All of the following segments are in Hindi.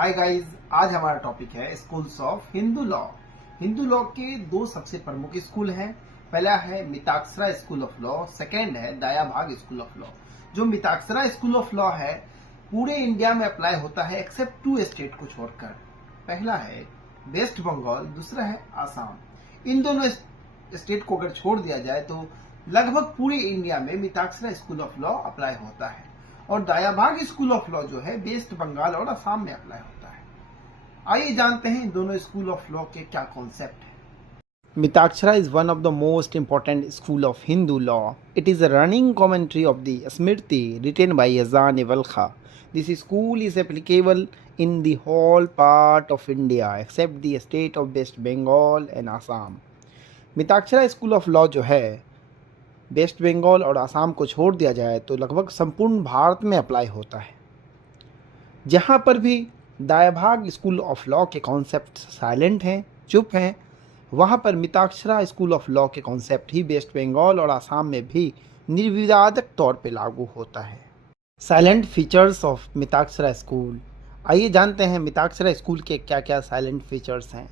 हाय गाइस, आज हमारा टॉपिक है schools of Hindu law. Hindu law के दो सबसे प्रमुख स्कूल हैं। पहला है Mitakshara school of law, second है दयाभाग स्कूल ऑफ लॉ। जो मिताक्षरा स्कूल ऑफ लॉ है पूरे इंडिया में अप्लाई होता है एक्सेप्ट 2 स्टेट को छोड़कर। पहला है वेस्ट बंगाल, दूसरा है आसाम। इन दोनों स्टेट को अगर छोड़ दिया जाए तो लगभग पूरे इंडिया में Mitakshara school of law apply होता है और दयाभाग स्कूल ऑफ लॉ जो है वेस्ट बंगाल और असम में अप्लाई होता है। आइए जानते हैं इन दोनों स्कूल ऑफ लॉ के क्या कॉन्सेप्ट है। Mitaksara is one of the most important school of Hindu law. It is a running commentary of the Smriti written by Yazan Walkha. This school is applicable in the whole part of India except the state of West Bengal and Assam. Mitakshara school of law जो है वेस्ट बंगाल और आसाम को छोड़ दिया जाए तो लगभग संपूर्ण भारत में अप्लाई होता है। जहाँ पर भी दयाभाग स्कूल ऑफ लॉ के कॉन्सेप्ट साइलेंट हैं, चुप हैं, वहाँ पर मिताक्षरा स्कूल ऑफ लॉ के कॉन्सेप्ट ही वेस्ट बंगाल और आसाम में भी निर्विवादक तौर पे लागू होता है। Silent features of Mitakshara school. आइए जानते हैं मिताक्षरा स्कूल के क्या क्या साइलेंट फीचर्स हैं।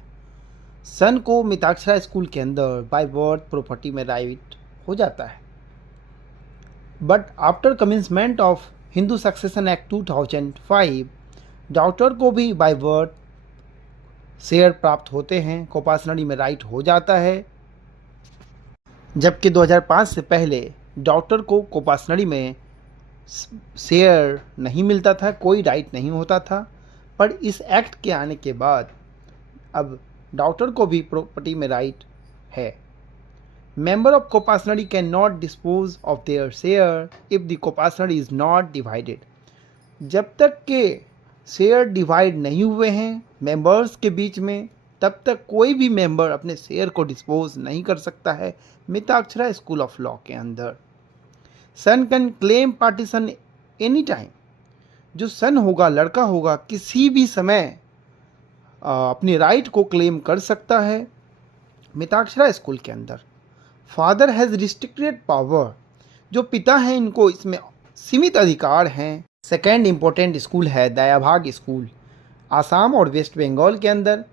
सन को मिताक्षरा स्कूल के अंदर बाय बर्थ प्रॉपर्टी में राइट हो जाता है, but after commencement of Hindu succession act 2005 doctor को भी बाय बर्थ शेयर प्राप्त होते हैं, कोपासनरी में राइट हो जाता है। जबकि 2005 से पहले डॉक्टर को कोपासनरी में शेयर नहीं मिलता था, कोई राइट नहीं होता था। पर इस एक्ट के आने के बाद अब डॉक्टर को भी प्रॉपर्टी में राइट है। Member of Kopasnari cannot dispose of their share if the Kopasnari is not divided. जब तक के शेयर डिवाइड नहीं हुए हैं मेंबर्स के बीच में, तब तक कोई भी मेंबर अपने शेयर को डिस्पोज नहीं कर सकता है मिताक्षरा स्कूल ऑफ लॉ के अंदर। Son can claim partition any time. जो सन होगा, लड़का होगा, किसी भी समय अपनी राइट को क्लेम कर सकता है मिताक्षरा स्कूल के अंदर। Father has restricted power. जो पिता हैं इनको इसमें सीमित अधिकार हैं। सेकेंड इम्पोर्टेंट स्कूल है दयाभाग स्कूल। आसाम और वेस्ट बंगाल के अंदर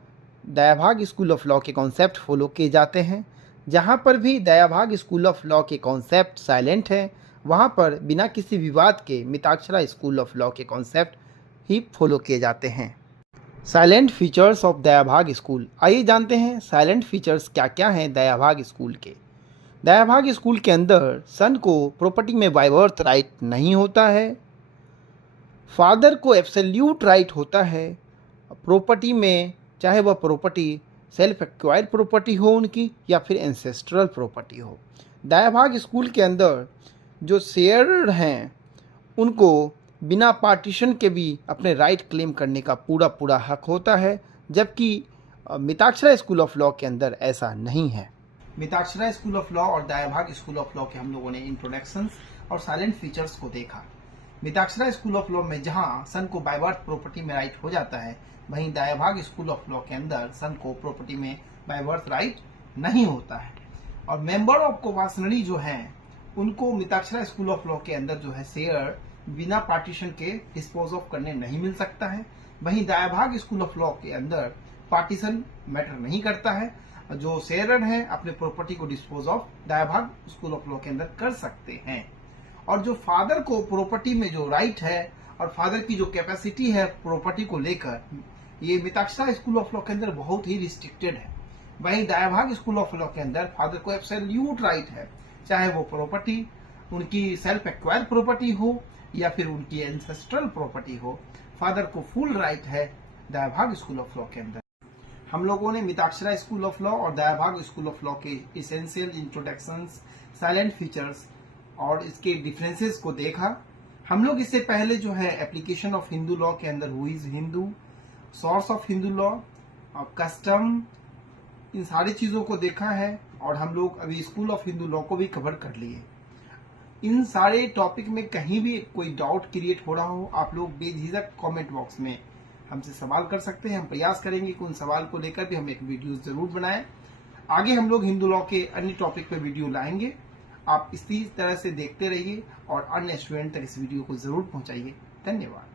दयाभाग स्कूल ऑफ लॉ के कॉन्सेप्ट फॉलो किए जाते हैं। जहाँ पर भी दयाभाग स्कूल ऑफ लॉ के कॉन्सेप्ट साइलेंट हैं वहाँ पर बिना किसी विवाद के मिताक्षरा स्कूल ऑफ लॉ के कॉन्सेप्ट ही फॉलो किए जाते हैं। Silent features of Dayabhaga school. आइए जानते हैं साइलेंट फीचर्स क्या क्या हैं दयाभाग स्कूल के। दयाभाग स्कूल के अंदर सन को प्रॉपर्टी में बाय बर्थ राइट नहीं होता है। फादर को एब्सोल्यूट राइट होता है प्रॉपर्टी में, चाहे वह प्रॉपर्टी सेल्फ एक्वायर्ड प्रॉपर्टी हो उनकी या फिर एंसेस्ट्रल प्रॉपर्टी हो। दयाभाग स्कूल के अंदर जो शेयर हैं उनको बिना पार्टीशन के भी अपने राइट क्लेम करने का पूरा हक होता है, जबकि मिताक्षरा स्कूल ऑफ लॉ के अंदर ऐसा नहीं है। मिताक्षरा स्कूल ऑफ लॉ और दयाभाग स्कूल ऑफ लॉ के हम लोगों ने इंट्रोडक्शंस और साइलेंट फीचर्स को देखा। मिताक्षरा स्कूल ऑफ लॉ में जहां सन को बाय बर्थ प्रॉपर्टी में राइट हो जाता है, वहीं दयाभाग स्कूल ऑफ लॉ के अंदर सन को प्रॉपर्टी में बाय बर्थ राइट नहीं होता है। और मेंबर ऑफ कोपासनरी जो हैं उनको मिताक्षरा स्कूल ऑफ लॉ के अंदर जो है शेयर बिना पार्टीशन के डिस्पोज ऑफ करने नहीं मिल सकता है। वहीं दयाभाग स्कूल ऑफ लॉ के अंदर पार्टीशन मैटर नहीं करता है। जो शेयरर हैं अपने प्रॉपर्टी को dispose of Dayabhaga school of law के अंदर कर सकते हैं। और जो फादर को प्रॉपर्टी में जो राइट है और फादर की जो कैपेसिटी है प्रॉपर्टी को लेकर, ये मिताक्षरा स्कूल ऑफ लॉ के अंदर बहुत ही रिस्ट्रिक्टेड है। वहीं दयाभाग स्कूल ऑफ लॉ के अंदर फादर को एब्सोल्यूट राइट है, चाहे वो प्रॉपर्टी उनकी सेल्फ एक्वायर्ड प्रॉपर्टी हो या फिर उनकी एंसेस्ट्रल प्रॉपर्टी हो, फादर को फुल राइट है दयाभाग स्कूल ऑफ लॉ के अंदर। हम लोगों ने मिताक्षरा स्कूल ऑफ लॉ और दयाभाग स्कूल ऑफ लॉ के इसेंशियल इंट्रोडक्शंस, साइलेंट फीचर्स और इसके डिफरेंसेस को देखा। हम लोग इससे पहले जो है एप्लीकेशन ऑफ हिंदू लॉ के अंदर who is Hindu, source of Hindu law, custom, इन सारी चीजों को देखा है और हम लोग अभी स्कूल ऑफ हिंदू लॉ को भी कवर कर लिए। इन सारे टॉपिक में कहीं भी कोई डाउट क्रिएट हो रहा हो, आप लोग बेझिझक कमेंट बॉक्स में हमसे सवाल कर सकते हैं। हम प्रयास करेंगे कि उन सवाल को लेकर भी हम एक वीडियो जरूर बनाएं। आगे हम लोग हिंदू लॉ के अन्य टॉपिक पर वीडियो लाएंगे। आप इसी तरह से देखते रहिए और अन्य स्टूडेंट तक इस वीडियो को जरूर पहुंचाइए। धन्यवाद।